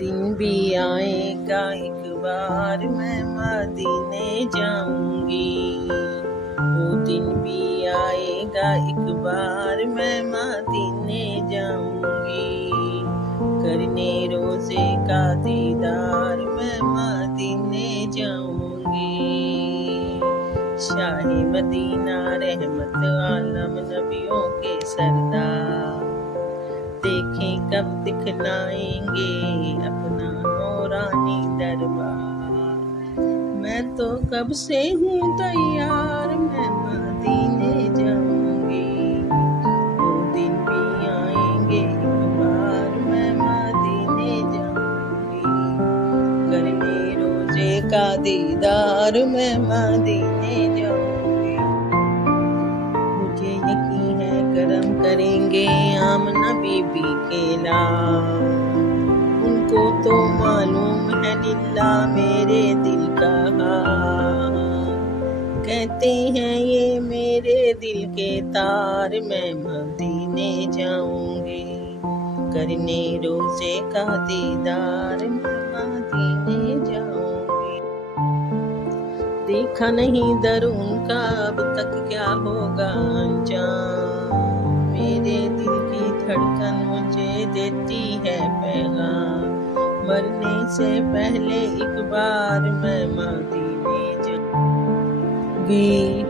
دن بھی آئے گا ایک بار میں مدینے جاؤں گی، وہ دن بھی آئے گا ایک بار میں مدینے جاؤں گی، کرنے روزے کا دیدار میں مدینے جاؤں گی۔ شاہ مدینہ رحمت عالم نبیوں کے سردار، دیکھیں کب دکھلائیں گے اپنا نورانی دربار۔ میں تو کب سے ہوں تیار، میں مدینے جاؤں گی، وہ دن بھی آئیں گے ایک بار میں مدینے جاؤں گی، کرنے روزے کا دیدار میں مدینے جاؤں گی۔ مجھے یقین ہے کرم کریں گے آمنہ بی بی کے لال، ان کو تو معلوم ہے للہ میرے دل کا حال، کہتے ہیں یہ میرے دل کے تار، میں مدینے جاؤں گی، کرنے روزے کا دیدار میں مدینے جاؤں گی۔ دیکھا نہیں در ان کا اب تک کیا ہوگا انجام، میرے دل کی دھڑکن مجھے دیتی ہے پیغام، مرنے سے پہلے ایک بار میں مدینے جاؤں گی۔